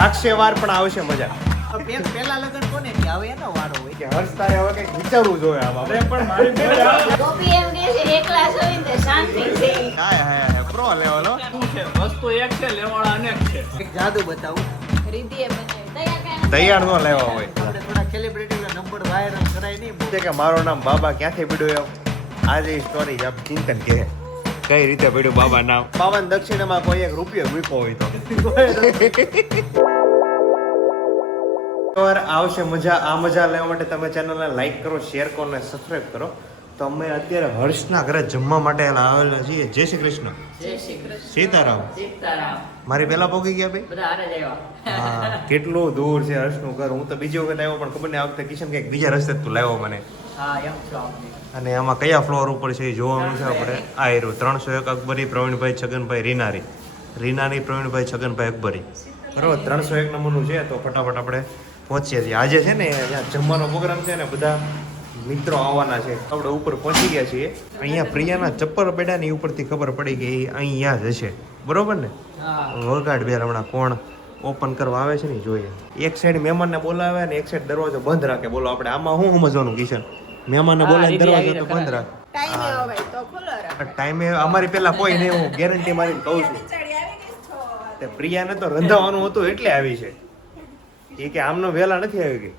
લાગશે વાર પણ આવશે મજા. પેલા લગન કોને કે હવે એનો વારો હોય કે હર્ષ તારે હવે કંઈક વિચારવું જોઈએ આમાં. અરે પણ મારી બેન ગોપી એમ કહે છે એકલા જોઈને તે શાંતિ છે. હાય પ્રો લેવલ હો. શું છે? વસ્તુ એક છે, લેવાળા અનેક છે. એક જાદુ બતાવું રીતિએ બનાવી તૈયાર તૈયાર ન લેવા હોય આપણે થોડા સેલિબ્રિટીના નંબર વાયરલ કરાય નહીં છે કે મારું નામ બાબા ક્યાંથી પડ્યું એમ. આજે સ્ટોરી આપ ચિંતન કહે કઈ રીતે પડ્યું બાબા નામ. બાબા દક્ષિણામાં કોઈ એક રૂપિયો મૂક્યો હોય તો આવશે મજા. આ મજા લેવા માટે તમે ચેનલને લાઈક કરો, શેર કરો અને સબસ્ક્રાઇબ કરો. તો અમે અત્યારે હર્ષના ઘરે જમવા માટે આવેલા છીએ. જય શ્રી કૃષ્ણ. જય શ્રી કૃષ્ણ. સીતારામ. સીતારામ. મારી પેલા પોગી ગયા ભાઈ. બધા હારે જ આવ્યા. હા, કેટલું દૂર છે હર્ષનું ઘર. હું તો બીજી વખત આવ્યો પણ ખબર નહીં આ વખતે કિશન કંઈક બીજા રસ્તે તું લાવ્યો મને. હા એમ છો આપણે. અને આમાં કયા ફ્લોર ઉપર છે એ જોવાનું છે આપણે. આ એરું 301 અકબરી, પ્રવીણભાઈ છગનભાઈ રીનારી, રીનાની પ્રવીણભાઈ છગનભાઈ અકબરી. બરોબર, 301 નંબરનું છે. તો ફટાફટ આપણે પહોંચીએ છીએ. આજે છે ને અહીંયા જમવાનો પ્રોગ્રામ છે ને બધા મિત્રો આવવાના છે. આપણે ઉપર પહોંચી ગયા છીએ. અહીંયા પ્રિયાના ચપ્પલ પડ્યા ને એ ઉપરથી ખબર પડી કે એ અહીંયા જ હશે. બરોબર ને? હા. વગાડ બેર હમણાં કોણ ઓપન કરવા આવે છે ને જોઈએ. એક સાઈડ મહેમાનને બોલાવે અને એક સાઈડ દરવાજો બંધ રાખે. બોલો આપણે આમાં શું સમજવાનું કિશન? મહેમાનને બોલાવે દરવાજો તો બંધ રાખે. ટાઈમે હોય તો ખુલ્લો રાખો. ટાઈમે અમારી પેલા કોઈ નહીં, હું ગેરંટી મારીને કહું છું. તે પ્રિયાને તો રંધાવાનું હતું એટલે આવી છે. એ કે આમનો વહેલા નથી આવી ગઈ.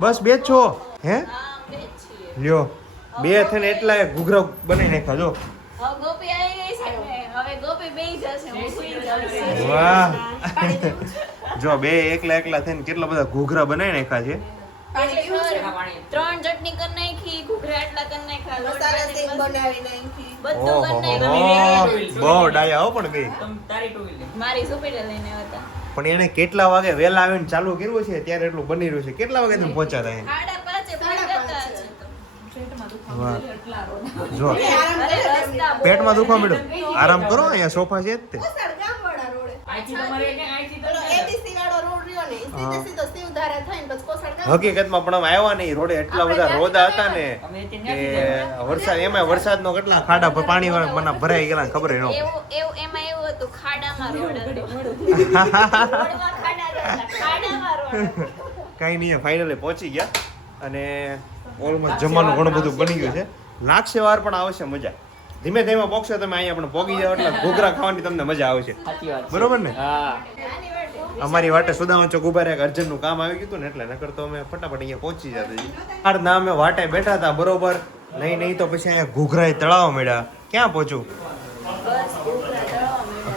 બસ બે જ છો હે? હા બે જ છીએ. લ્યો બે થઈને એટલા ઘૂઘરા બનાવી નાખ્યા જો. હવે ગોપી આવી ગઈ છે ને હવે ગોપી બેહી જશે હું સુઈ જશે. વાહ જો બે એકલા થઈને કેટલા બધા ઘૂઘરા બનાવી નાખ્યા છે. પાણી પીવું છે? 3 ચટણી કરી નાખી, ઘૂઘરા એટલા કરી નાખ્યા, મસાલા સેવ બનાવી નાખી, બધું ઓહો કરી નાખ્યું. બહુ ડાયા હો પણ બે. તમ તારી ટુ વ્હીલર. મારી સુપીડે લઈને હતા. પણ એને કેટલા વાગે વહેલા આવીને ચાલુ કર્યું છે ત્યારે એટલું બની રહ્યું છે. કેટલા વાગે તમે પહોંચ્યા હતા અહીંયા? 5:30 વાહ. જો અરે રસ્તા બહુ પેટમાં દુખવા મળ્યું. આરામ કરો, અહીંયા સોફા છે જ તે. આઈથી તમારે કે આઈથી તો હકીકતમાં પણ અમે આવ્યા નહીં રોડે એટલા બધા રોદા હતા ને અમે કે ત્યાંથી વરસાદ એમાં વરસાદનો કેટલા ખાડા પાણી મને ભરાઈ ગયેલા ખબર ન એમાં એવું હતું ખાડામાં રોડ હતો. રોડમાં ખાડા હતા, ખાડામાં રોડ હતો. કઈ નહીં, ફાઇનલી પહોંચી ગયા અને ઓલમોસ્ટ જમવાનું ઘણું બધું બની ગયું છે. લાગશે વાર પણ આવશે મજા. ધીમે ધીમે પોગશો તમે અહીંયા પણ પોગી જાવ એટલે ઘૂઘરા ખાવાની તમને મજા આવશે. સાચી વાત છે. બરોબર ને? હા. અમારી વાટે સુદામા ચોક ઉભા રહ્યા, અર્જનનું કામ આવી ગયું હતું ને એટલે નકર તો અમે ફટાફટ અહીંયા પહોંચી જતા. ના અમે વાટે બેઠા હતા બરોબર. નહીં તો પછી અહીંયા ઘૂઘરા તળાવ મળ્યા. ક્યાં પહોંચું?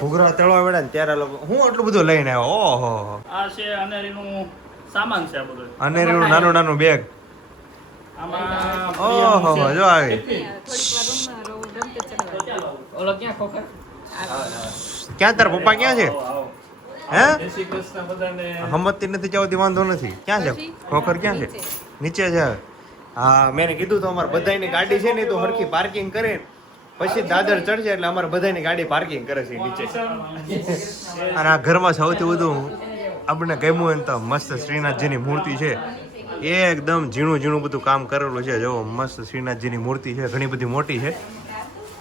ઘૂઘરા તળાવ મળ્યા ને ત્યારે લોકો હું એટલું બધું લઈને આવ્યો. ઓહો, આ છે અનેરીનું સામાન છે આ બધું. અનેરીનું નાનું બેગ. આમાં ઓહો જો આવી. ઓલો ક્યાં ખોખર? ક્યાં તાર પપ્પા ક્યાં છે? હે? જય શ્રી કૃષ્ણ બધાને. હમતી નથી જવાથી વાંધો નથી. ક્યાં છે ખોખર? ક્યાં છે? નીચે છે. હા મેં કીધું તો અમારે બધાની ગાડી છે ને તો હરખી પાર્કિંગ કરે પછી દાદર ચડશે એટલે અમારે બધાની ગાડી પાર્કિંગ કરે છે નીચે. અને આ ઘરમાં સૌથી વધુ આપણે ગમ્યું હોય ને તો મસ્ત શ્રીનાથજીની મૂર્તિ છે. એકદમ ઝીણું બધું કામ કરેલું છે. જો મસ્ત શ્રીનાથજીની મૂર્તિ છે, ઘણી બધી મોટી છે.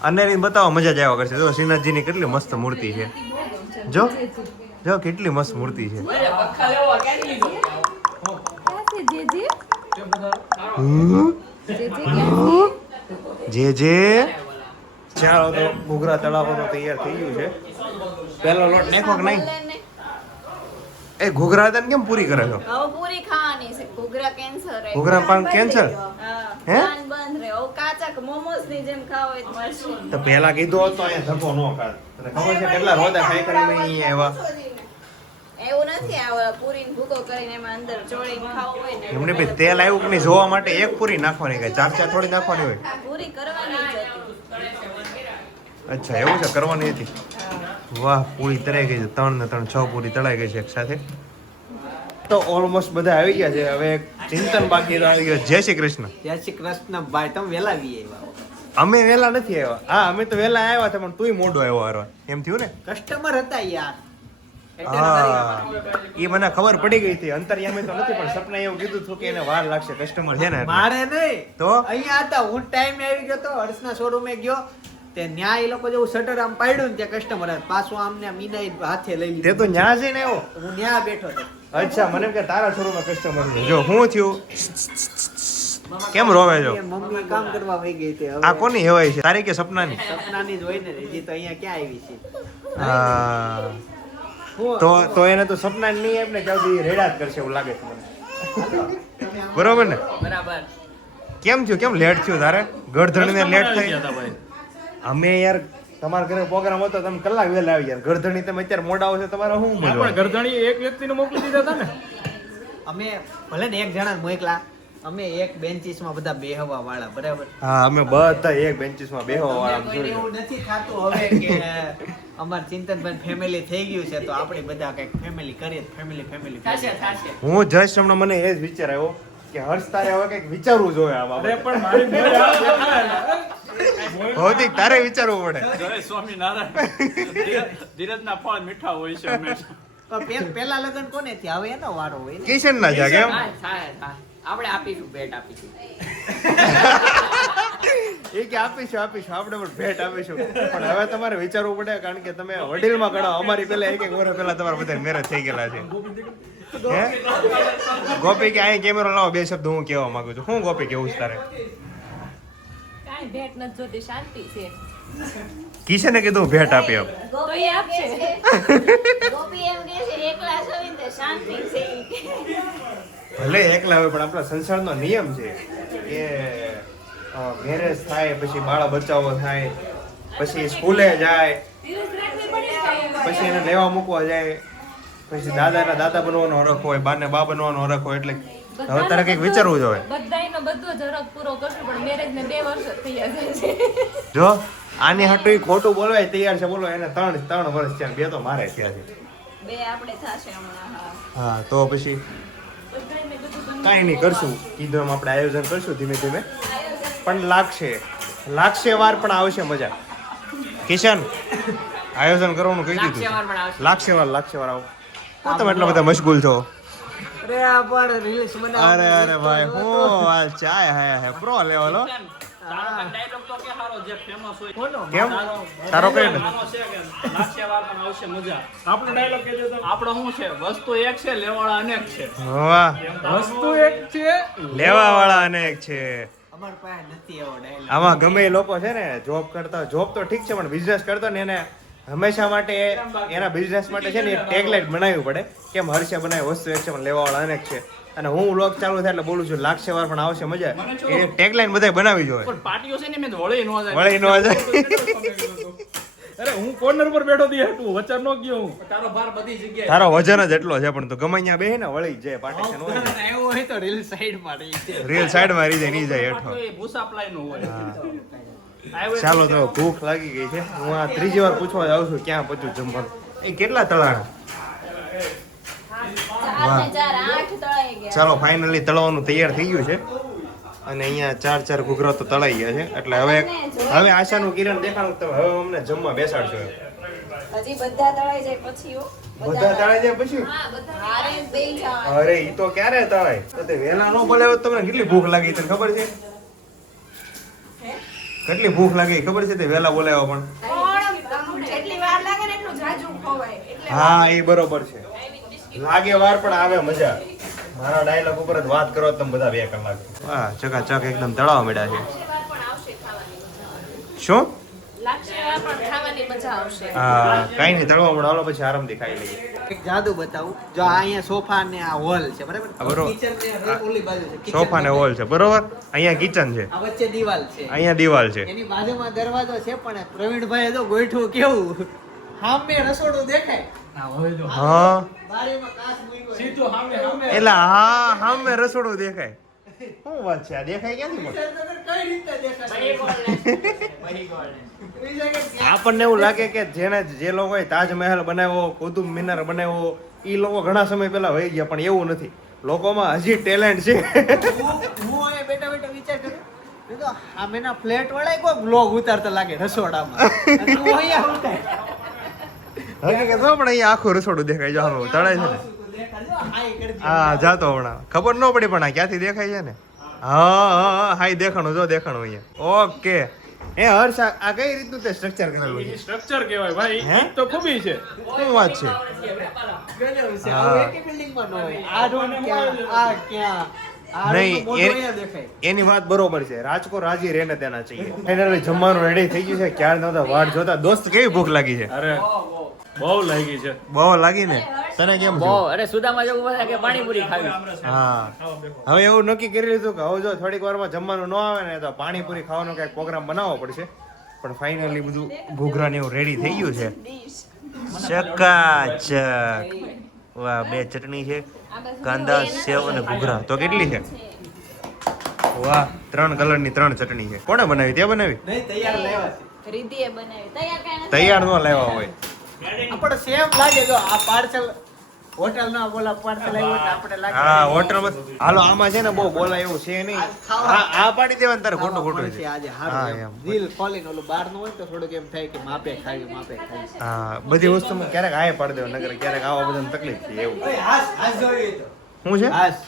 અને બતાવો મજા જ આવ્યા કરશે. જો શ્રીનાથજીની કેટલી મસ્ત મૂર્તિ છે. જો કેટલી મસ્ત મૂર્તિ છે. પંખા લેવો ક્યાંથી લીધો? જે ચાલો તો ઘૂઘરા તળાવનો તૈયાર થઈ ગયું છે. પેલો લોટ નાખો કે નહીં? એ ઘૂઘરા હતા ને કેમ પૂરી કરે છો? હવે પૂરી ખાવાની છે. ઘૂઘરા કેન્સર હે. ઘૂઘરા પણ cancel? હા. હે? પાન બંધ રહે. હવે કાચા મોમોસ ની જેમ ખાવ હોય તો મળશે. તો પહેલા કીધું હોત તો અહીંયા ધક્કો ન ખાત. તને ખબર છે કેટલા રોદા ખાઈ કરીને અહીંયા આવ્યા? એવું નથી આવે પૂરી ને ભૂકો કરીને એમાં અંદર ચોળીને ખાવું હોય ને એમને ભાઈ તેલ આવ્યું કે નહીં જોવા માટે એક પૂરી નાખવાની, કઈ ચાર થોડી નાખવાની હોય. પૂરી કરવાની જ હતી. અચ્છા એવું છે, કરવાની હતી. વાહ, પૂરી તળાઈ ગઈ છે. 3 ને 3 6 પૂરી તળાઈ ગઈ છે એક સાથે. તો ઓલમોસ્ટ બધા આવી ગયા છે. હવે ચિંતન બાકી આવી ગયો. જય શ્રી કૃષ્ણ. જય શ્રી કૃષ્ણ ભાઈ તમે વેલા વી આવ્યા. અમે વહેલા નથી આવ્યા. હા અમે તો વહેલા આવ્યા હતા પણ તુંય મોડો આવ્યો હારવા. એમ થયું ને? કસ્ટમર હતા યાર. હા એ મને ખબર પડી ગઈ હતી. અંતરિયામી તો નથી પણ સપના એવું કીધું હતું કે એને વાર લાગશે, કસ્ટમર છે ને એટલે. મારે નહીં તો અહીંયા હતા હું ટાઈમ આવી ગયો તો હર્ષના શોરૂમે ગયો તે તે ન્યા એ લોકો જેવું શટર આમ પાડ્યું ને ત્યાં કસ્ટમર પાછું આમને મીના હાથે લઈ તે લીધું તો ન્યા જઈને આવ્યો. હું ન્યા બેઠો હતો અચ્છા મને એમ કે તારા શોરૂમમાં કસ્ટમર છે. જો હું થયું કેમ રોવે છો? એ મમ્મી કામ કરવા વહી ગઈ હતી આ કોની હેવાય છે, તારી કે સપનાની? સપનાની જ હોય ને હજી તો અહીંયા ક્યાં આવી છે હા હું તો એને તો સપના નહીં એમ ને ત્યાં સુધી રેડા જ કરશે એવું લાગે છે મને. બરોબર ને? બરાબર. કેમ થયું, કેમ લેટ થયું તારે? ગળધણીને લેટ આવી થઈ? ગયા હતા ભાઈ. અમે યાર તમારા ઘરે પ્રોગ્રામ હતો તમે કલાક વહેલા આવી યાર. ગળધણી તમે અત્યારે મોડા આવશે તમારે શું પણ મજા? ગરદણી એક વ્યક્તિને મોકલી દીધા હતા ને. અમે ભલે ને એક જણા મોકલા અમે એક બેન્ચીસમાં બધા બેહવા વાળા બરાબર હા અમે બધા એક બેન્ચીસમાં બેહવા અમને વાળા કોઈને જોઈ એવું નથી થાતું હવે કે અમાર ચિંતનભાઈ ફેમિલી થઈ ગયું છે તો આપણે બધા કઈક ફેમિલી કરીએ ફેમિલી થશે થશે. હું જસ્ટ હમણાં મને એ જ વિચાર આવ્યો કે હર્ષ તારે હવે કંઈક વિચારવું જોઈએ આ અરે બાબતે. પણ મારી મોય આ દેખાય ને. ભૌતિક તારે વિચારવું પડે. જય સ્વામિનારાયણ. ધીરજના ફળ મીઠા હોય છે હંમેશા. પણ પેલા લગન કોને થયા હવે એનો વારો હોય ને કિશન ના જા કેમ? થાય, થાય. આપણે આપીશું ભેટ આપીશું. એ કે આપીશું આપણે પણ ભેટ આપીશું પણ હવે તમારે વિચારવું પડે કારણ કે તમે વડીલમાં ગણો. અમારી પહેલા એક વર્ષ પહેલા તમારા બધા મેરેજ થઈ ગયેલા છે. હે ગોપી કે અહીં કેમેરો લાવો, બે શબ્દ હું કહેવા માંગુ છું. શું ગોપી કેવું છે તારે? કાંઈ ભેટ નથી જોતી, શાંતિ છે. કિશને કીધું ભેટ આપી આપ. તો એ આપશે. ગોપી એમ કહે છે એકલા છો ને તો શાંતિ છે. ભલે એકલા હોય પણ આપણા સંસારનો નિયમ છે કે મેરેજ થાય પછી બાળા બચાવો થાય પછી સ્કૂલે જાય ધીરજ રાખવી પડે ને. પછી એને લેવા મૂકવા જાય પછી દાદાના દાદા બનવાનો હરખ હોય, બાને બા બનવાનો હરખ હોય એટલે હવે તારે કંઈક વિચારવું જોઈએ. બધાયનો બધો જ હરખ પૂરો કરશું પણ મેરેજને 2 વર્ષ જ થયા છે. જો આની હાટું ઈ ખોટું બોલવાય તૈયાર છે, બોલો એને 3 વર્ષ થયા, 2 તો મારે થયા છે. 2 આપણે થશે હમણાં. હા. હા તો પછી બધાયને બધું કાંઈ નહીં કરશું, કીધું એમ આપણે આયોજન કરશું ધીમે ધીમે. પણ લાગશે વાર પણ આવશે મજા. કિશન આયોજન કરવાનું કહી લાગશે દીધું. વાર પણ આવશે. લાગશે વાર આવો. હું તમે એટલા બધા મશગુલ છો? અરે આ પણ રીલ્સ અરે ભાઈ હું આ ચાય હે પ્રો લેવલ હો. તારો કાંઈ dialogue તો કે હારો જે famous હોય. કેમ તારો કઈ ને માનો છે કે લાગશે વાર પણ આવશે મજા. આપણો dialogue કહેજો તો. આપણો શું છે? વસ્તુ એક છે, લેવાળા અનેક છે. વાહ, વસ્તુ એક છે, લેવા વાળા અનેક છે. અમાર પાસે નથી એવો ડાયલોગ આમાં ગમે એ લોકો છે ને જોબ તો ઠીક છે પણ બિઝનેસ કરતો ને એને હંમેશા માટે એના બિઝનેસ માટે છે ને ટેગલાઇન બનાવવી પડે. કેમ હર્ષે બનાવી વસ્તુ એક છે પણ લેવા વાળા અનેક છે. અને હું વ્લોગ ચાલુ થાય એટલે બોલું છું લાગશે વાર પણ આવશે મજા. એ ટેગલાઇન બધાય બનાવવી જોઈએ. પણ પાર્ટીઓ છે ને મેં વળી નો જાય. વળી ન જાય. અરે હું કોર્નર પર બેઠો દી તું વચ્ચે નો ગયો હું. તારો ભાર બધી જગ્યાએ. તારો વજન જ એટલો છે પણ તું ગમે ત્યાં બેહે ને વળી જ જાય પાર્ટીશન હોય. આવ્યો હોય તો રીલ સાઈડ માં રહી છે રીલ સાઈડ માં રહી જાય નહીં જાય હેઠો. પાટીઓ એ ભૂસા પ્લાય નો હોય. હા. આવ્યો ચાલો તો ભૂખ લાગી ગઈ છે. હું આ ત્રીજી વાર પૂછવા જાઉં છું ક્યાં પહોંચ્યું જમવાનું. એ કેટલા તળાણા? 4 ને 4 8 તળાઈ ગયા. ચાલો ફાઇનલી તળવાનું તૈયાર થઈ ગયું છે અને અહીંયા 4 ઘૂઘરા તો તળાઈ ગયા છે એટલે હવે આશાનું કિરણ દેખાડું તો હવે અમને જમવા બેસાડશો. હજી બધા તળાઈ જાય પછી હો. બધા તળાઈ જાય પછી? હા બધા હારે જ બેસી જવાનું. અરે ઈ તો ક્યારે તળાય? તો તે વહેલા નો બોલાવ્યો તો તમને કેટલી ભૂખ લાગી તને ખબર છે? કેટલી ભૂખ લાગી ખબર છે? તે વહેલા બોલાવ્યો પણ. પણ જેટલી વાર લાગે ને એટલું જાજુ ખવાય. એટલે હા એ બરોબર છે. લાગે વાર પણ આવે મજા. મારા ડાયલોગ ઉપર જ વાત કરો તમે બધા 2 કલાક. વાહ ચકાચક એકદમ તળાવ મળ્યા છે. વાર પણ આવશે ખાવાની મજા. શું? લાગશે વાર પણ ખાવાની મજા આવશે. હા કઈ નહીં તળવા મળે હાલો પછી આરામથી ખાઈ લઈએ. એક જાદુ બતાવું જો આ અહીંયા સોફા ને આ હોલ છે બરાબર હા, બરોબર. કિચન ને ઓલી બાજુ છે Kitchen સોફા ને હોલ છે બરોબર. અહીંયા કિચન છે, આ વચ્ચે દીવાલ છે અહીંયા દિવાલ છે. એની બાજુમાં દરવાજો છે પણ પ્રવીણભાઈ તો ગોઠવું કેવું સામે રસોડું દેખાય હા બારીમાં કાચ મૂક્યો છે. સીધું સામે સામે. એટલે હા સામે રસોડું દેખાય. શું વાત છે આ દેખાય ક્યાંથી મળે? કઈ રીતે દેખાય બહી ગોળ લે. બહી ગોળ લે. આપણને એવું લાગે કે જે લોકોએ તાજમહેલ બનાવ્યો, કુતુબ મિનાર બનાવ્યો એ લોકો ઘણા સમય પહેલા વહી ગયા પણ એવું નથી. લોકોમાં હજી ટેલેન્ટ છે. હું અહીંયા બેઠા બેઠા વિચાર કર્યો મેં તો આમેના ફ્લેટ વાળા કોઈ બ્લોગ ઉતારતા લાગે રસોડામાં અને તું અહીંયા ઉતાર હકીકત પણ અહીંયા આખું રસોડું દેખાય જો આમ તળાય છે ને. દેખાડજો હાય કરી દે. હા જાતો હમણાં ખબર ન પડી પણ આ ક્યાંથી દેખાય છે ને. હા હાઈ દેખાણું જો દેખાણું અહીંયા. ઓકે હે હર્ષ આ કઈ રીતનું તે સ્ટ્રક્ચર કરેલું છે સ્ટ્રક્ચર કહેવાય ભાઈ હે? ઈ તો ખૂબી છે શું વાત છે ગજબ છે. હા. આવું એકેય બિલ્ડિંગમાં ન હોય. આ room ક્યાં, આ ક્યાં, આ નહીં, room નું મોઢું એ- અહીંયા દેખાય. એની વાત બરોબર છે રાજકો રાજી રહેને તેના चाहिए ફાઇનલી જમવાનું રેડી થઈ ગયું છે ક્યારે નહોતા વાટ જોતા દોસ્ત કેવી ભૂખ લાગી છે અરે બહુ લાગી છે બહુ લાગી ને તને કેમ બહુ છે અરે સુદામાં જવું પડે કે પાણીપુરી ખાવી હા હવે એવું નક્કી કરી લીધું કે હવે જો થોડીક વારમાં જમવાનું ન આવે ને તો પાણીપુરી ખાવાનો કઈક પ્રોગ્રામ બનાવવો પડશે પણ ફાઇનલી બધું ઘૂઘરા ને એવું રેડી થઈ ગયું છે ચકાચક વાહ બે ચટણી છે કાંદા સેવ અને ઘૂઘરા તો કેટલી છે વાહ 3 કલરની 3 ચટણી છે કોણે બનાવી તે બનાવી નહીં, તૈયાર લેવા છે. રીધિએ બનાવી તૈયાર કાંઈ નથી. તૈયાર ન લેવા હોય આપણે સેમ લાગે જો આ પાર્સલ હોટલ ના બોલા પાર્સલ આવ્યું એટલે આપણે લાગે હા હોટલમાં હાલો આમાં છે ને બહુ બોલાય એવું છે નહીં ખાવા. આ પાડી દેવાનું તારે ખોટું ખોટું મળશે છે આજે હા હારું એમ એમ. દિલ ખોલીને ઓલું બહારનું હોય તો થોડુંક એમ થાય કે માપે ખાવી હા બધી વસ્તુમાં ક્યારેક હાય પાડી દેવા નગર ક્યારેક આવા બધાને તકલીફ છે એવું શું છે હાસ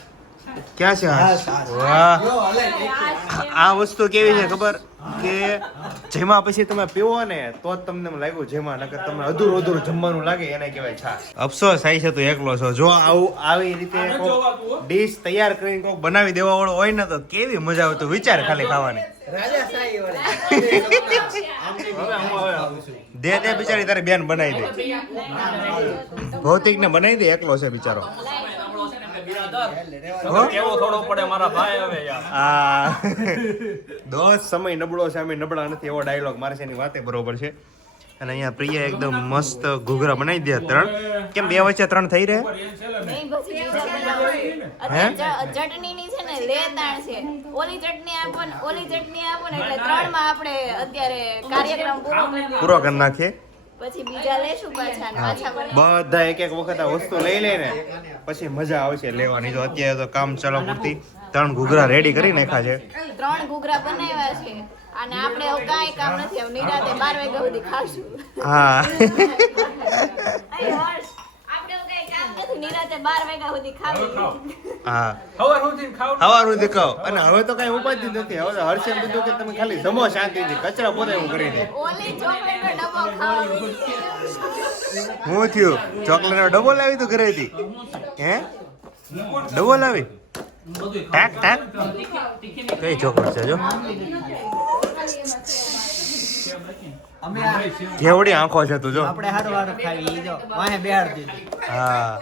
ક્યાં છે હાસ, હાસ? હાસ. વાહ જો હલે આ વસ્તુ કેવી છે ખબર કે જેમાં પછી તમે પીવો ને તો જ તમને એમ લાગ્યું જેમાં નકર તમને અધૂરું અધૂરું જમવાનું લાગે એને કહેવાય છાશ અફસોસ થાય છે તું એકલો છો જો આવું આવી રીતે ડીશ તૈયાર કરીને કોક બનાવી દેવા વાળો હોય ને તો કેવી મજા આવે તું વિચાર ખાલી ખાવાની રાજા સાઈ વળે હવે હું હવે દે બિચારી તારી બેન બનાવી દે ભૌતિક ને બનાવી દે એકલો છે બિચારો હો? કેવો થોડો પડે મારા ભાઈ હવે યાર આ દોસ્ત સમય નબળો છે અમે નબળા નથી એવો ડાયલોગ મારે છે એની વાતે બરોબર છે અને અહીંયા પ્રિયા એકદમ મસ્ત ઘૂઘરા બનાવી દે 3 કેમ બે વચ્ચે 3 થઈ રહે નહીં, પછી બીજા બનાવો. અત્યારે ચટણીની છે ને લેતાણ છે ઓલી ચટણી આપો ને ઓલી ચટણી આપો ને એટલે 3 માં આપણે અત્યારે કાર્યક્રમ પૂરો કરી દઈએ. પૂરો કરી નાખીએ પછી બીજા લેશું પાછા ને પાછા બનાવીશું. બધા એક એક વખત આ વસ્તુ લઈ લે ને પછી મજા આવશે લેવાની જો અત્યારે તો કામ ચાલવા પૂરતી 3 ઘૂઘરા રેડી કરી નાખ્યા છે 3 ઘૂઘરા બનાવ્યા છે અને આપણે હવે કાંઈ કામ નથી હવે નિરાતે 12 વાગ્યા સુધી ખાશું. હા અરે હર્ષ, આપણે હવે કાંઈ કામ નથી નિરાતે 12 વાગ્યા સુધી ખાવું. હા હવે સુધી ખાવ હવારું દેખાવ અને હવે તો કઈ ઉપાધિ નથી હવે તો હર્ષે કીધું કે તમે ખાલી જમો શાંતિથી કચરા પોતે હું કરી દે ઓલી ચોકલેટનો ડબ્બો ખાવા મળી. હું થયું ચોકલેટનો ડબ્બો લાવી તું ઘરેથી હે ડબ્બો લાવી ટાક ટાક કઈ ચોકલેટ છે જો અમે આ કેવડી આંખો છે તું જો આપણે હારું હારું ખાવી ઈ જો વાહે બેહાડ દીધું હા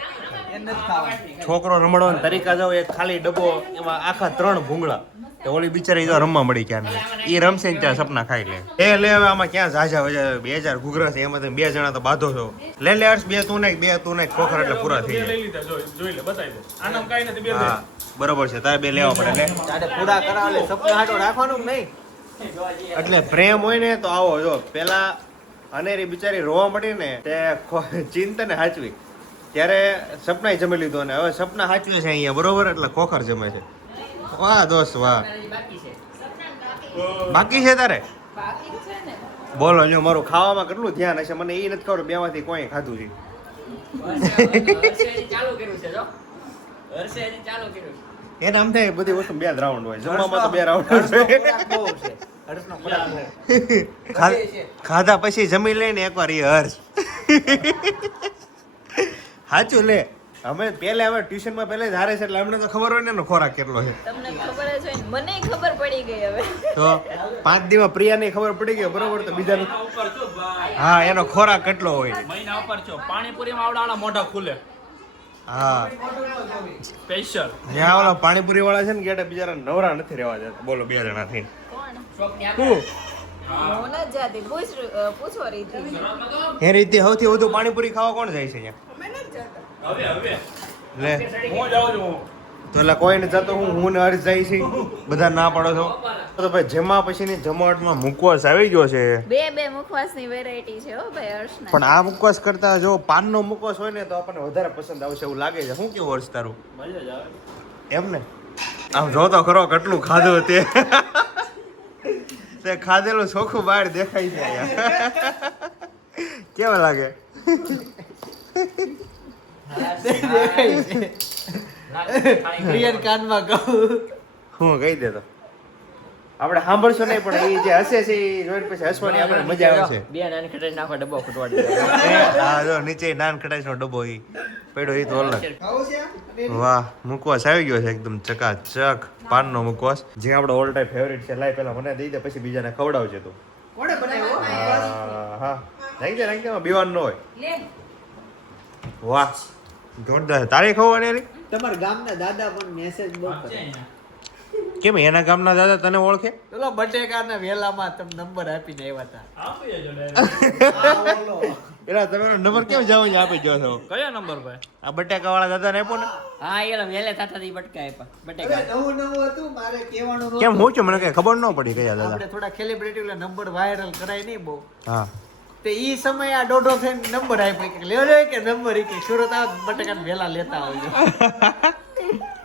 એ નથી ખાવાનું છોકરો રમડવાનો તરીકા જો એક ખાલી ડબ્બો એમાં આખા 3 ભૂંગળા તો ઓલી બિચારી જો રમવા મળી ક્યાં ઈ રમશે ને ત્યાં સપના ખાઈ લે એ લે હવે આમાં ક્યાં ઝાઝા વજા 2000 ઘૂઘરા છે એમાં તમે 2 જણા તો બાંધો છો લે લે હર્ષ 2 તું નાખ 2 તું નાખ ખોખર એટલે પૂરા થઈ લઈ જાય લીધા જોઈ લે બતાવી દે આનામ કાઈ નથી બે હા બરોબર છે તારે 2 લેવા પડે લે તારે પૂરા કરાવ લે સપના હાટો રાખવાનું કે નહીં એટલે પ્રેમ હોય ને તો આવો જો પેલા અનેરી બિચારી રોવા મળી ને તે ચિંતને હાચવી ત્યારે સપનાય જમી લીધું અને હવે સપના હાચવે છે અહીંયા બરોબર એટલે ખોખર જમે છે વાહ દોસ્ત વાહ બાકી છે બાકી છે તારે બાકી જ છે ને. બોલો જો મારું ખાવામાં કેટલું ધ્યાન હશે મને એ નથી ખબર બેમાંથી કોઈ ખાધું છે હર્ષે હજી ચાલુ કર્યું છે જો હર્ષે હજી ચાલુ કર્યું છે એને આમ થાય બધી વસ્તુ 2 રાઉન્ડ હોય જમવામાં તો 2 રાઉન્ડ હોય ખોરાક બહુ છે હર્ષનો ખોરાક બહુ. ખાધા પછી જમી લઈને એકવાર એ હર્ષ સાચું લે અમે પહેલા હવે ટ્યુશનમાં પહેલા જ હારે છે એટલે અમને તો ખબર હોય ને એનો ખોરાક કેટલો છે તમને ખબર જ હોય ને મને ખબર પડી ગઈ હવે. તો 5 દિવસ પ્રિયાને ખબર પડી ગઈ બરોબર તો બીજાને ઉપર છો ભાઈ હા એનો ખોરાક કેટલો હોય મહિના ઉપર છો પાણીપુરીમાં આવડાવાળા મોઢા ખુલે હા સ્પેશિયલ ત્યાં ઓલા પાણીપુરી વાળા છે ને કે બિચારા નવરા નથી રહેવા દેતા બોલો 2 જણા થઈને કોણ શોખની હું હું નથી જાતી પૂછો રીતિ એ રીતે સૌથી વધુ પાણીપુરી ખાવા કોણ જાય છે અહીંયા અમે નથી જાતા. હવે હવે લે હું જાઉં છું તો એટલે કોઈને જતો હું ને હર્ષ જાય છે બધા ના પાડો છો તો ભાઈ જેમાં પછીની જમાવટમાં મુકવાસ આવી ગયો છે બે મુખવાસની વેરાયટી છે હો ભાઈ હર્ષના. પણ આ મુકવાસ કરતા જો પાનનો મુકવાસ હોય ને તો આપણને વધારે પસંદ આવશે એવું લાગે છે શું કેવું હર્ષ તારું મજા જ આવે એમ ને આમ જો તો ખરો કેટલું ખાધું તે તે ખાધેલું ચોખ્ખું બહાર દેખાય છે અહીંયા કેવા લાગે પ્રિયન કાનમાં કહું હું કહી દે તો આપણે સાંભળશું નહીં પણ એ જે હસે છે એ જોઈને પછી હસવાની આપણે મજા આવે છે બે નાની ખટાઈ નાખો ડબ્બો ફૂટવાડી આ જો નીચે નાન કટાઈનો ડબ્બો ઈ પડ્યો ઈ તો અલગ ખાવું છે વાહ મુકવાસ આવી ગયો છે એકદમ ચકાચક પાનનો મુકવાસ જે આપણો ઓલ ટાઈમ ફેવરિટ છે લાઈ પહેલા મને દઈ દે પછી બીજાને ખવડાવજે તું કોણે બનાવ્યો હા નાખી દે બીવાન ન હોય વાહ જોરદાર તારે ખવવાની એની તમારા ગામના દાદા પણ મેસેજ બહુ કરે કેમ એના ગામના દાદા તને ઓળખે પેલો બટેકાના વેલામાં તમે નંબર આપીને આવ્યા હતા આપી દેજો આ ઓલો. પેલા તમે નંબર કેમ જાવ આપી ગયો છો કયો નંબર ભાઈ આ બટાકા વાળા દાદાને આપો ને હા એલો વેલે થાતાથી બટકા આપ્યા બટેકા નવું નવું હતું મારે કહેવાનું નહોતું. કેમ હું છું મને કઈ ખબર ન પડી કયા દાદા આપણે થોડા સેલિબ્રિટી નંબર વાયરલ કરાય નહીં બહુ હા તે ઈ સમયે આ દોઢો થઈને નંબર આપ્યો કે લ્યો લ્યો કે નંબર ઈ કે સુરત આવ બટાકાના વેલા લેતા આવજો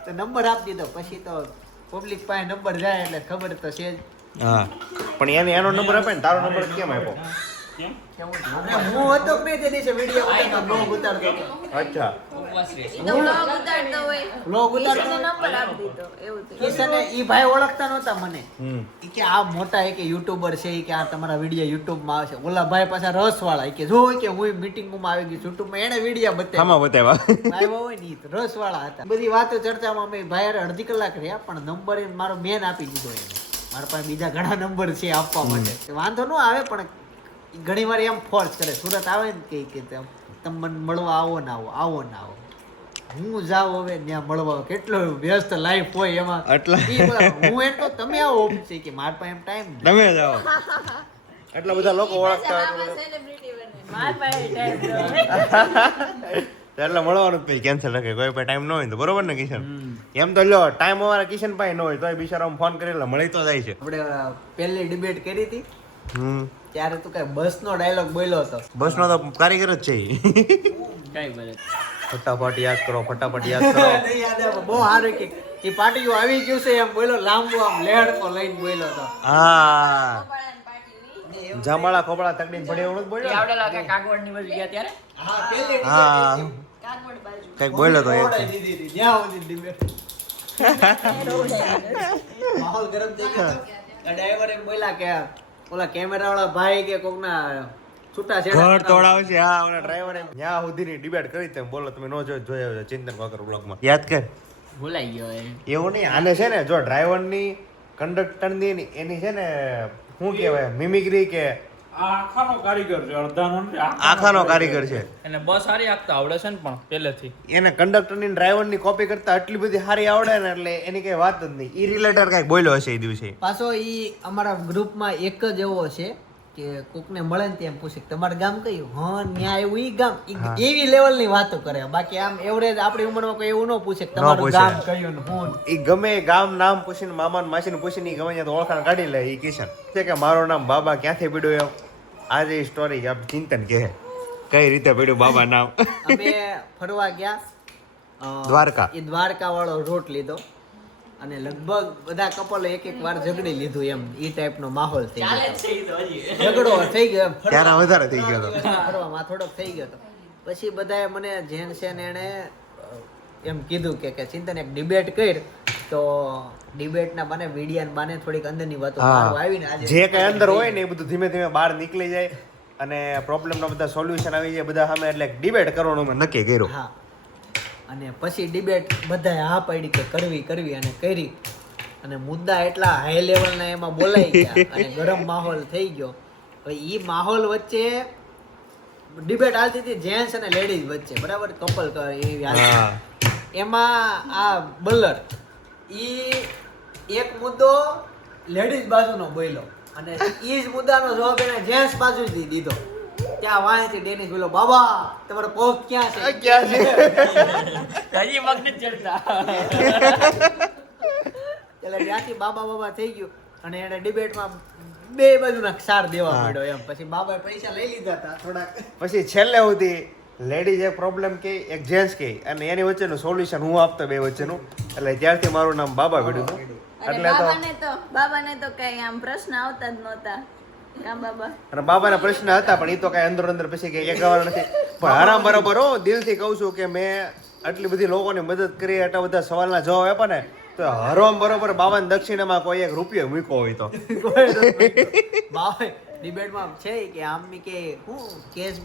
તો નંબર આપી દીધો પછી તો પબ્લિક પાસે નંબર જાય એટલે ખબર તો છે જ. હા પણ એને એનો નંબર આપે ને તારો નંબર કેમ આપ્યો કેમ અને હું હતો કે નહીં તે દિવસે વિડીયો ઉતારતો બ્લોગ ઉતારતો હતો. અચ્છા ઉપવાસ રહે ઈ તો vlog ઉતારતો હોય બ્લોગ ઉતારતો કિશને નંબર આપી દીધો એવું થયું. કિશને ઈ ભાઈ ઓળખતા નહોતા મને હમ ઈ કે આ મોટા એ કે યુટ્યુબર છે ઈ કે આ તમારા વિડીયો યુટ્યુબ માં આવશે ઓલા ભાઈ પાછા રસ વાળા કે જો કે હું મીટિંગ માં આવી ગઈ યુટ્યુબ માં એને વિડીયો બતાવ્યા આમાં બતાવ્યા ભાઈ હોય ને ઈ તો રસ વાળા હતા બધી વાતો ચર્ચામાં અમે ભાઈ હારે અડધી કલાક રહ્યા પણ નંબર એને મારો બેન આપી દીધો એને મારા પાસે બીજા ઘણા નંબર છે આપવા માટે વાંધો ન આવે પણ ઈ ઘણી વાર એમ ફોર્સ કરે સુરત આવે ને કે તમે મને મળવા આવો ના આવો ના આવો હું જાઉં હવે ત્યાં મળવા કેટલો વ્યસ્ત લાઈફ હોય એમાં આટલા- ઈ બોલે, હું એમ તો તમે આવો ઓફિસે કે મારા પાસે એમ ટાઈમ તમે જાઓ એટલા બધા લોકો ઓળખતા હોય આમાં celebrity બને. માર પાસે time ન હોય. એટલે મળવાનું જ કેન્સલ રાખે કોઈ પાસે ટાઈમ ન હોય તો બરોબર ને કિશન એમ તો લ્યો ટાઈમ અમારા કિશન પાસે ન હોય તોય બિચારા ફોન કરીને મળી તો જાય છે આપણે પહેલી ડિબેટ કરી હતી હમ ત્યારે તું કઈ બસનો ડાયલોગ બોલ્યો હતો બસનો તો કારીગર જ છે ઈ. કઈ બોલે ફટાફટ યાદ કરો ફટાફટ યાદ કરો નહીં યાદ આવે બહુ સારું કે એ પાટીઓ આવી ગયું છે એમ બોલ્યો લાંબુ આમ લેહડકો લઈને બોલ્યો હતો હા ખોબાળાની પાટી ઈ. જામવાળા ખોબળા તકડીને પડે એવું નથી બોલ્યો ને? આવડેલા કે કાગવડ ની બાજુ ગયા ત્યારે હા પહેલી હા કાગવડ બાજુ. કઈક બોલ્યો તો એક દોડાઈ દીધી હતી. જ્યાં સુધી ડિબેટ માહોલ ગરમ થઈ ગયો ડ્રાઈવર એમ બોલ્યા કે ઓલા કેમેરા વાળા ભાઈ કે કોકના છૂટા ઘર તોડાવશે હા ઓલા ડ્રાઈવરે ન્યા સુધીની ડિબેટ કરી તેમ બોલો તમે નો જોયો ચિંતન વગર બ્લોગમાં યાદ કર ભૂલાઈ ગયો એ એવું નહીં આને છે ને જો ડ્રાઈવરની કંડક્ટરની એની છે ને શું કહેવાય મિમિક્રી કે આ આખાનો કારીગર છે અડધાનો નથી આખાનો કારીગર છે એને બસ સારી આખતા આવડે છે ને પણ પહેલેથી એને કંડક્ટરની ડ્રાઈવરની કોપી કરતા આટલી બધી સારી આવડે ને એટલે એની કઈ વાત જ નહીં ઈ રિલેટેડ કઈક બોલ્યો હશે એ દિવસે પાછો ઈ અમારા ગ્રુપમાં એક જ એવો છે કે કોકને મળે ને તેમ પૂછે કે તમારું ગામ કયું હા ન્યા એવું ઈ ગામ એવી લેવલની વાતો કરે બાકી આમ એવરેજ આપણી ઉંમરમાં કોઈ એવું ન પૂછે કે તમારું પૂછે. ગામ કયું ને હું ઈ ગમે એ ગામ નામ પૂછીને મામા ને માસી ને પૂછીને ઈ ગમે ત્યાં તો ઓળખાણ કાઢી લે ઈ કિશન છે કે મારું નામ બાબા ક્યાંથી પડ્યું એમ આજે ઈ સ્ટોરી આપ ચિંતન કહે કઈ રીતે પડ્યું બાબા નામ અમે ફરવા ગયા દ્વારકા. એ દ્વારકા વાળો રૂટ લીધો અને લગભગ બધા કપલો એક એક વાર ઝઘડી લીધું એમ ઈ ટાઈપનો માહોલ થઈ ચાલે ગયો જ છે ઈ તો હજી ઝઘડો થઈ ગયો એમ ત્યારે વધારે થઈ ગયો હતો ફરવામાં થોડોક થઈ ગયો હતો પછી બધાએ મને જેન છે ને એણે એમ કીધું કે ચિંતન એક ડિબેટ કર તો ડિબેટના બાને વિડિયાના બાને થોડીક અંદરની વાતો બહાર આવીને આજે જે કઈ અંદર હોય ને એ બધું ધીમે ધીમે બહાર નીકળી જાય અને પ્રોબ્લેમના બધા સોલ્યુશન આવી જાય બધા સામે એટલે ડિબેટ કરવાનું મેં નક્કી કર્યું હા અને પછી ડિબેટ બધાએ હા પાડી કે કરવી અને કરી અને મુદ્દા એટલા હાઈ લેવલના એમાં બોલાઈ ગયા અને ગરમ માહોલ થઈ ગયો હવે ઈ માહોલ વચ્ચે ડિબેટ હાલતી હતી જેન્ટ્સ અને લેડીઝ વચ્ચે બરાબર કપલ એવી હાલતી હા એમાં આ બલર ઈ એક મુદ્દો લેડીઝ બાજુનો બોલ્યો અને ઈ જ મુદ્દાનો જવાબ એને જેન્ટ્સ બાજુથી દીધો ત્યાં વાંચી ડેનિસ બોલો બાબા તમારો પગ ક્યાં છે ક્યાં છે હજી મગ નથી ચડતા એટલે ત્યાંથી બાબા થઈ ગયું અને એને ડિબેટમાં બે બાજુના સાર દેવા માંડ્યો એમ પછી બાબાએ પૈસા લઈ લીધા હતા થોડાક પછી છેલ્લે સુધી લેડીઝ એક પ્રોબ્લેમ કે એક જેન્ટ્સ કે અને એની વચ્ચેનું સોલ્યુશન હું આપતો બે વચ્ચેનું એટલે ત્યારથી મારું નામ બાબા પડ્યું હતું અને એટલે તો બાબાને તો કઈ આમ પ્રશ્ન આવતા જ નહોતા કાં બાબા અને બાબાના પ્રશ્ન હતા પણ એ તો કઈ અંદર પછી કઈ એક વાર નથી પણ આરામ બરાબર હો દિલથી કહું છું કે મેં આટલી બધી લોકોની મદદ કરી આટલા બધા સવાલના જવાબ આપ્યા ને તો હરોમ બરોબર 52 દક્ષિણામાં કોઈ એક રૂપિયો મૂક્યો હોય તો બાવે ડિબેટમાં છે કે આમની કે હું કેસ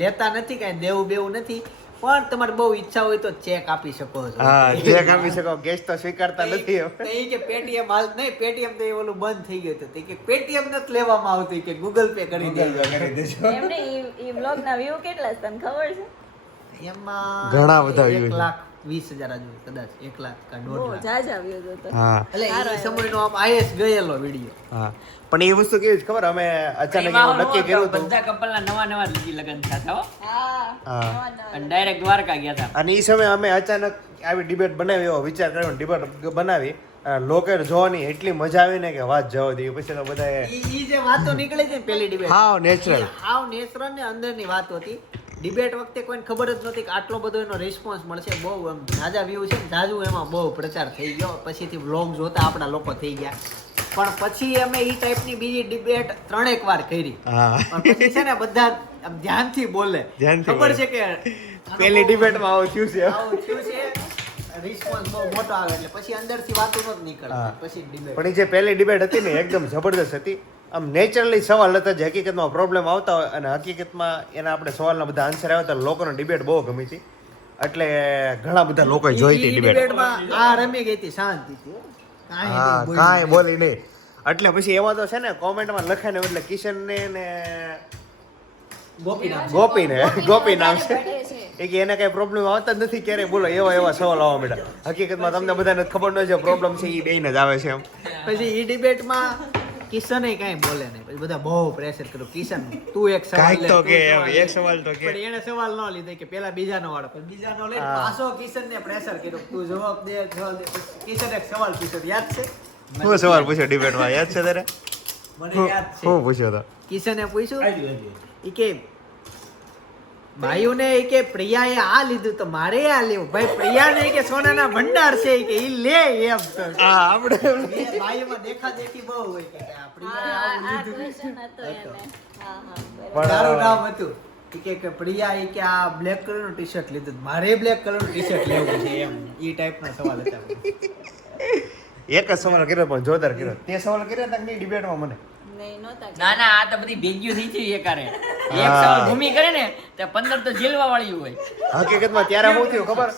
લેતા નથી કાંઈ દેવું બેવું નથી પણ તમારે બહુ ઈચ્છા હોય તો ચેક આપી શકો છો. હા ચેક આપી શકો, કેશ તો સ્વીકારતા નથી હવે. તો એ કે પેટીએમ હાલ નહીં, પેટીએમ તો એ ઓલું બંધ થઈ ગયું હતું. તે કે પેટીએમ નથી લેવામાં આવતું કે ગૂગલ પે કરી દેજો. એમને ઈ બ્લોગ ના વ્યૂ કેટલા છે તને ખબર છે? એમાં ઘણા બધા view છે. 1,20,000 આજુ કદાચ 1 લાખ કા 1.5 બહુ લાખ. જાજા વ્યૂ હતો. હા એટલે એ સમયનો આમ આઈએસ ગયેલો વિડીયો. હા પણ એ વસ્તુ કેવી છે ખબર, અમે અચાનક એમાં એવું નક્કી કર્યું હતું બધા કપલના નવા લીધી લગન થયા હતા હો. હા હા. નવા નવા. અને ડાયરેક્ટ દ્વારકા ગયા હતા. અને એ સમયે અમે અચાનક આવી ડિબેટ બનાવી, એવો વિચાર કર્યો, ડિબેટ બનાવી. લોકો જોવાની એટલી મજા આવી ને કે વાત જવા દઈએ. પછી તો બધા ઈ જે વાતો નીકળે છે ને પેલી ડિબેટ, હાવ natural. હાવ નેચરલ ને અંદરની વાત હતી. ડિબેટ વખતે કોઈને ખબર જ નહોતી કે આટલો બધો એનો રિસ્પોન્સ મળશે. બહુ એમ જાજા વ્યૂ છે ને જાજુ એમાં બહુ પ્રચાર થઈ ગયો. પછીથી વ્લોગ જોતા આપણા લોકો થઈ ગયા. પણ પછી અમે ઈ ટાઈપની બીજી ડિબેટ 3 વાર કરી. હા પણ પછી છે ને બધા આમ ધ્યાનથી બોલે. ધ્યાનથી ખબર બોલે. છે કે પેલી ડિબેટમાં આવું થયું છે. આવું થયું છે. રિસ્પોન્સ બહુ મોટો આવે એટલે પછી અંદરથી વાતો નહોતી નીકળતી. હા. પછી ડિબેટ પણ એ જે પહેલી ડિબેટ હતી ને એકદમ જબરદસ્ત હતી. આમ નેચરલી સવાલ હતા જે હકીકતમાં પ્રોબ્લેમ આવતા હોય અને હકીકતમાં એના આપણે સવાલના બધા આન્સર આવ્યા હતા. લોકોને ડિબેટ બહુ ગમી હતી એટલે ઘણા બધા લોકોએ જોઈ હતી ડિબેટ. ડિબેટમાં આ રમી ગઈ હતી શાંતિથી. હા કાંઈ બોલી નહીં. એટલે પછી એમાં તો છે ને કોમેન્ટમાં લખે ને એટલે કિશનને ને ગોપી નામ છે એ કે એને કઈ પ્રોબ્લેમ આવતા જ નથી ક્યારે, બોલો એવા સવાલ આવવા માંડ્યા. હકીકતમાં તમને બધાને ખબર ન છે પ્રોબ્લેમ છે એ બેયને જ આવે છે એમ. પછી ઈ ડિબેટમાં કિશને કાંઈ બોલે નહીં. પછી બધા બહુ પ્રેશર કર્યું, કિશન તું એક સવાલ કાંઈક લે, તો તું કે સવાલ એક લે. સવાલ તો કે. પણ એને સવાલ ન લીધો કે પેલા બીજાનો વાળો, પછી બીજાનો લઈને હા. પાછો કિશનને પ્રેશર કર્યું તું જવાબ દે. પછી કિશન એક સવાલ પૂછ્યો, યાદ છે? શું સવાલ પૂછ્યો ડિબેટમાં યાદ છે તારે? મને યાદ છે. શું પૂછ્યો તો? કિશને પૂછ્યું ઈ કે ભાઈઓને ઈ કે પ્રિયાએ આ લીધું તો મારે આ લેવું. ભાઈ પ્રિયાને ઈ કે સોનાના ભંડાર છે ઈ કે ઈ લે એમ. હા આપણે બે ભાઈઓમાં દેખાદેખી બહુ હોય કે આ પ્રિયાએ આ આવું આ લીધું. question હતો એને. હા હા બરાબર. પણ તારું નામ હતું ઈ કે પ્રિયા ઈ કે આ બ્લેક કલરનું ટી-શર્ટ લીધું તો મારે બ્લેક કલરનું ટી-શર્ટ લેવું છે એમ. ઈ ટાઈપના સવાલ હતા. એક જ સવાલ કર્યો પણ જોરદાર કર્યો. તે સવાલ કર્યા હતા કે નહીં ડિબેટમાં મને? નહીં નહોતા ના ના આ તો બધી ભેગ્યું થઈ ગયું એકારે. એક હા. સવાલ ભૂમિ કરે ને તે 15 તો જેલવા વાળ્યું હોય. હકીકતમાં ત્યારે શું થયું ખબર,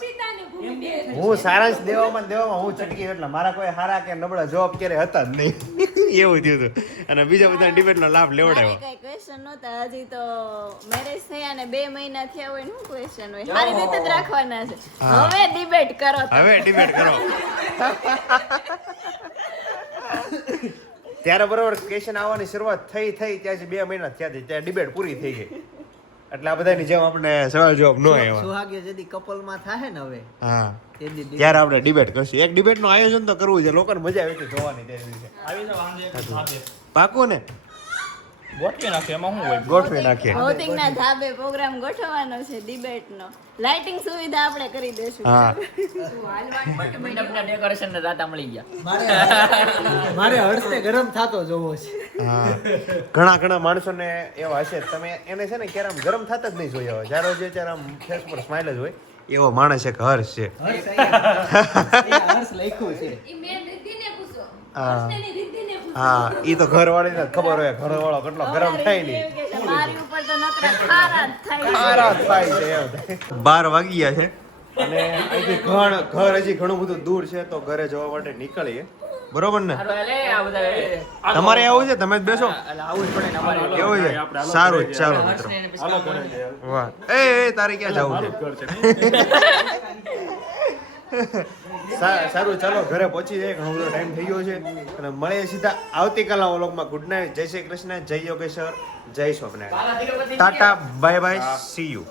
હું સારાંશ દેવામાં હું ચટકી એટલે મારા કોઈ સારા કે નબળા જવાબ ક્યારે હતા જ નહીં એવું થયું હતું. અને બીજા બધા ડિબેટનો લાભ લેવડાવ્યો. કઈ ક્વેશ્ચન નહોતા. હજી તો મેરેજ થયા ને 2 મહિના થયા હોય ને શું ક્વેશ્ચન હોય? સારી રીતે જ રાખવાના છે. હા. હવે ડિબેટ કરો તમે. હવે ડિબેટ કરો. ત્યારે બરોબર ક્વેશ્ચન આવવાની શરૂઆત થઈ ત્યાંથી 2 મહિના થયા હતી ત્યાં ડિબેટ પૂરી થઈ ગઈ. એટલે આ બધાની જેમ આપણે સવાલ જવાબ ન આવ્યા. સુહાગ્ય જેદી કપલમાં થાય ને હવે હા તેદી ત્યારે આપણે ડિબેટ કરશું. એક ડિબેટનું આયોજન તો કરવું છે, લોકોને મજા આવી હતી જોવાની તે દિવસે. આવી જાવ આંધે એક ધાબે. પાકું ને ગોઠવી નાખે એમાં શું હોય? ગોઠવી નાખીએ. ભૌતિકના ધાબે પ્રોગ્રામ ગોઠવવાનો છે ડિબેટનો. લાઇટિંગ સુવિધા આપણે કરી દેશું. હા મંડપના ડેકોરેશન ના દાતા મળી ગયા. મારે હર્ષને ગરમ થાતો જોવો છે. હા ઘણા માણસોને એવા હશે તમે એને છે ને ક્યારે આમ ગરમ થતા જ નહીં જોયા હોય. જ્યારે જે ત્યારે આમ ફેસ પર સ્માઇલ જ હોય એવો માણસ એક હર્ષ છે. હર્ષ લખ્યું છે. હા ઈ તો ઘરવાળીને જ ખબર હોય ઘરવાળો કેટલો ગરમ થાય નહીં. એવું કે મારી ઉપર તો નકરા ખારા જ થાય. ખારા થાય છે એમ. 12 વાગી ગયા છે અને અહીંથી ઘર હજી ઘણું બધું દૂર છે તો ઘરે જવા માટે નીકળીએ. બરોબર ને? હાલો, એટલે આ બધા તમારે આવું છે? તમે જ બેસો. એટલે આવું જ પડે ને અમારે. એવું છે? સારું જ ચાલો મિત્રો. હર્ષને એને પછી વાહ એ તારે ક્યાં જવું છે? સારું ચાલો ઘરે પહોંચી જાય, ઘણો બધો ટાઈમ થઈ ગયો છે અને મળીએ સીધા આવતીકાલના વ્લોગમાં. ગુડ નાઇટ, જય શ્રી કૃષ્ણ, જય યોગેશ્વર, જય સ્વપ્નારાયણ, tata, bye bye, see you.